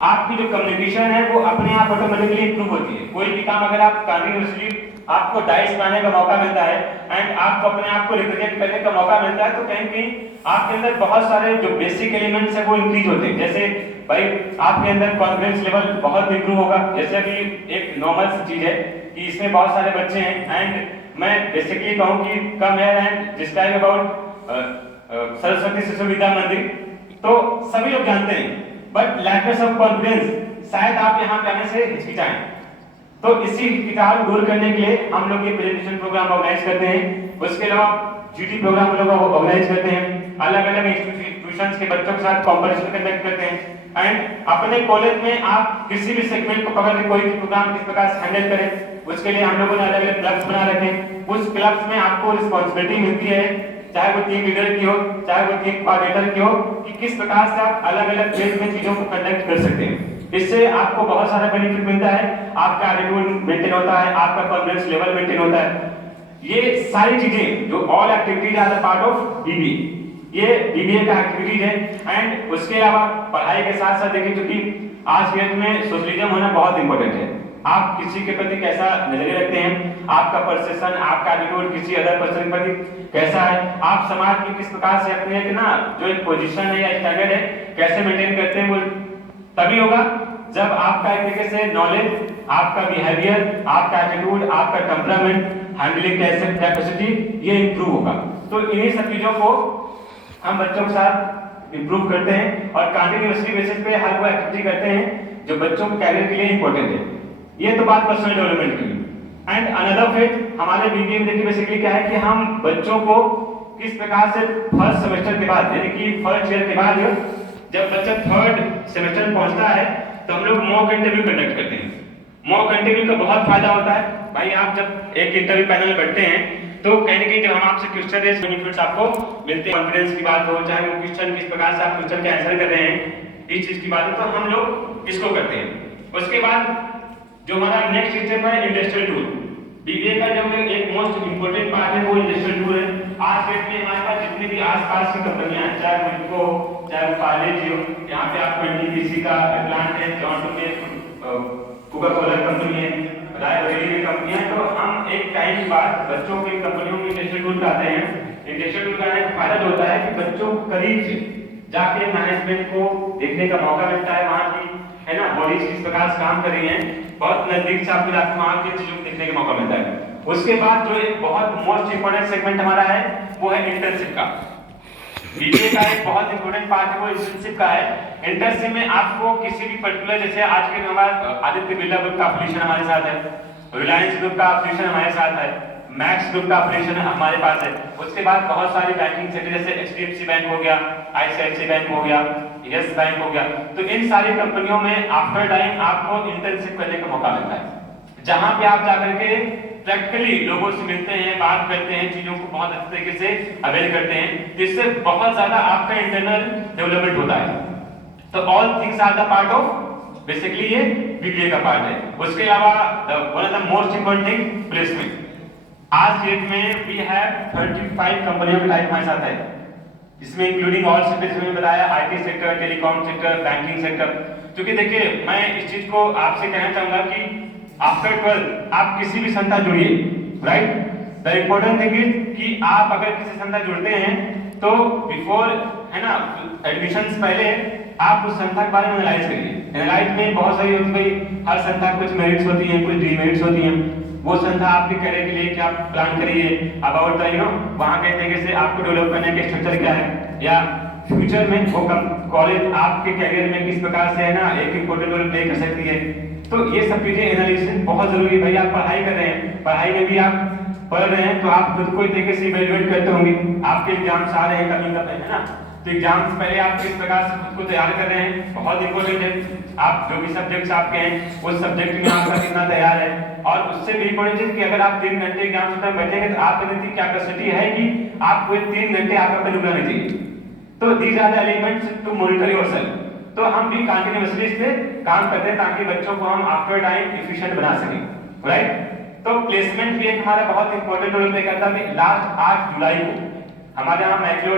आपकी जो कम्युनिकेशन है वो अपने आप ऑटोमेटिकली इंप्रूव होती है। कोई भी काम अगर आप कंटिन्यूअसली आपको डाइस बनाने का मौका मिलता है एंड आपको अपने आप को रिप्रेजेंट करने का मौका मिलता है, तो कहीं न कहीं आपके अंदर बहुत सारे जो बेसिक एलिमेंट्स है वो इंक्रीज होते हैं। जैसे भाई आपके अंदर कॉन्फिडेंस लेवल बहुत इंप्रूव होगा। जैसे अभी एक नॉर्मल सी चीज है कि इसमें बहुत सारे बच्चे हैं एंड मैं बेसिकली कहूँ कि कम है and describe about Saraswati Shishu Vidya मंदिर, तो सभी लोग जानते हैं, बट लैकनेस ऑफ कॉन्फिडेंस शायद आप यहाँ पे आने से हिचकिचाएं। तो इसी हिचकिचाहट दूर करने के लिए हम लोग ये प्रेजेंटेशन प्रोग्राम ऑर्गेनाइज करते हैं। उसके अलावा जीटी प्रोग्राम हम लोग ऑर्गेनाइज करते हैं, अलग अलग इंस्टीट्यूशंस के बच्चों के साथ कॉम्पिटिशन कंडक्ट करते हैं एंड अपने कॉलेज में आप किसी भी सेगमेंट को पकड़ के कोई भी प्रोग्राम किस प्रकार से हैंडल करें, उसके लिए हम लोगों ने अलग अलग क्लब्स बना रखे हैं। उस क्लब्स में आपको रिस्पॉन्सिबिलिटी मिलती है, चाहे वो टीम लीडर की हो चाहे वो टीम कोऑर्डिनेटर की हो, कि किस प्रकार से आप अलग अलग फेज में चीजों को कंडक्ट कर सकते हैं। इससे आपको बहुत सारा बेनिफिट मिलता है, आपका एटीट्यूड मेंटेन होता है, आपका कॉन्फिडेंस लेवल मेंटेन होता है। ये सारी चीजें जो all activities are the part of BB, ये बीबीए का एक्टिविटीज है। एंड उसके अलावा पढ़ाई के साथ साथ देखिए, क्योंकि आज के डेट में सोशलिज्म होना बहुत इंपॉर्टेंट है। आप किसी के प्रति कैसा नजरिया रखते हैं, आपका परसेप्शन, आपका एटीट्यूड किसी अदर पर्सन के प्रति कैसा है, आप समाज में किस प्रकार से अपने ना जो एक पोजीशन है या स्टैंडर्ड है कैसे मेंटेन करते हैं, वो तभी होगा जब आपका एक तरीके से नॉलेज, आपका बिहेवियर, आपका एटीट्यूड, आपका टेम्परामेंट, हैंडलिंग कैपेसिटी ये इंप्रूव होगा। तो इन्हीं सब चीजों को हम बच्चों के साथ इंप्रूव करते हैं और कंटिन्यूअसली बेसिस पे हर वो एक्टिविटी करते हैं जो बच्चों के कैरियर के लिए इंपॉर्टेंट है। ये तो बात पर्सनल डेवलपमेंट की। एंड अनदर फेज हमारे बीबीए में देखिए बेसिकली क्या है कि हम बच्चों को किस प्रकार से फर्स्ट सेमेस्टर के बाद, यानी कि फर्स्ट ईयर के बाद जब बच्चा थर्ड सेमेस्टर में पहुंचता है तो हम लोग मॉक इंटरव्यू कंडक्ट करते हैं। मॉक इंटरव्यू का बहुत फायदा होता है भाई। आप जब एक इंटरव्यू पैनल बैठते हैं तो कहीं ना कहीं जब हम आपसे क्वेश्चन है बेनिफिट्स आपको मिलते हैं, कॉन्फिडेंस की बात हो, चाहे वो क्वेश्चन किस प्रकार से आप क्वेश्चन के आंसर कर रहे हैं, इस चीज की बात है, तो हम लोग इसको करते हैं। उसके बाद जो हमारा नेक्स्ट स्टेप है इंडस्ट्रियल टूर। बीबीए का जो एक मोस्ट इंपोर्टेंट पार्ट है वो इंडस्ट्रियल टूर है। आज डेट में हमारे पास जितनी भी आसपास की कंपनियां हैं, चाहे वो इनको चाहे वो कॉलेज हो, यहाँ पे आपको एनटीपीसी का प्लांट है, टोरंटो में कोका कोला कंपनी है, रायबरेली में कंपनी है। तो हम एक टाइम के बाद बच्चों की कंपनियों में इंडस्ट्रियल टूर कराते हैं। इंडस्ट्रियल टूर कराने का फायदा जो होता है कि बच्चों को करीब से जाके मैनेजमेंट को देखने का मौका मिलता है, वहाँ की है ना बॉडीज किस प्रकार से काम कर रही हैं, बहुत नजदीक से आपको जाके वहाँ की चीजों को देखने का मौका मिलता है। उसके बाद जो एक बहुत मोस्ट इंपोर्टेंट सेगमेंट हमारा है वो है इंटर्नशिप का। बीबीए का एक बहुत इंपोर्टेंट पार्ट है वो इंटर्नशिप का है। इंटर्नशिप में आपको किसी भी पर्टिकुलर, जैसे आज के हमारा आदित्य बिरला ग्रुप का एप्लीकेशन हमारे साथ है, रिलायंस ग्रुप का एप्लीकेशन हमारे साथ है, मैक्स ग्रुप का एप्लीकेशन हमारे पास है। उसके बाद बहुत सारी बैंकिंग सेक्टर जैसे एचडीएफसी बैंक हो गया, आईसीआईसीआई बैंक हो गया, यस बैंक हो गया, तो इन सारी कंपनियों में आफ्टर टाइम आपको इंटर्नशिप करने का मौका मिलता है, जहां पे आप जाकर के प्रैक्टिकली लोगों से मिलते हैं, बात करते हैं, चीजों को बहुत अच्छे तरीके से अवेल करते हैं, जिससे बहुत ज्यादा आपका इंटरनल डेवलपमेंट होता है। तो all things are the part of basically ये बीबीए का पार्ट है। उसके अलावा one of the most important thing placement. आज डेट में वी हैव 35 कंपनियों के टाइप हमारे साथ है, जिसमें इंक्लूडिंग ऑल सेक्टर्स में बताया, IT sector, telecom sector, banking sector. क्योंकि देखिए मैं इस चीज को आपसे कहना चाहूंगा कि आफ्टर 12 आप किसी भी संस्था जुड़िए, right. The important thing is कि आप अगर किसी संस्था जुड़ते हैं तो बिफोर है ना एडमिशन पहले आप उस संस्था के बारे में एनालाइज करिए। एनालाइज में बहुत सारी होती है, हर संस्था कुछ मेरिट्स होती हैं, कुछ डीमेरिट्स होती हैं। वो संस्था आपके करियर के लिए क्या प्लान करिए अबाउट द वहाँ के तरीके से आपको डेवलप करने के स्ट्रक्चर क्या है, या फ्यूचर में वो कॉलेज आपके करियर में किस प्रकार से है ना एक इंपॉर्टेंट रोल प्ले कर सकती है। तो ये सब चीजें एनालिसिस बहुत जरूरी है। भाई आप पढ़ाई कर रहे हैं, पढ़ाई में भी आप पढ़ रहे हैं, तो आप खुद को एक तरीके से इवैल्यूएट करते होंगे। आपके एग्जाम्स आ रहे हैं कभी कभी, है ना, तो एग्जाम्स पहले आप किस प्रकार से खुद को तैयार कर रहे हैं, बहुत इंपॉर्टेंट है। आप जो भी सब्जेक्ट्स आपके हैं उस सब्जेक्ट में आपका कितना तैयार है, और उससे भी इंपॉर्टेंट है कि अगर आप 3 घंटे एग्जाम में बैठेंगे तो आपके अंदर क्या कैपेसिटी है कि आपको 3 घंटे आपका पहले रुकना नहीं चाहिए। तो these are the elements to monitor yourself. तो हम भी कंटिन्यूअसली इस पे काम करते हैं ताकि बच्चों को हम आफ्टर टाइम एफिशिएंट बना सकें, राइट। तो प्लेसमेंट भी एक हमारा बहुत इंपॉर्टेंट रोल प्ले करता है। लास्ट 8 जुलाई को हमारे यहाँ मैक्लो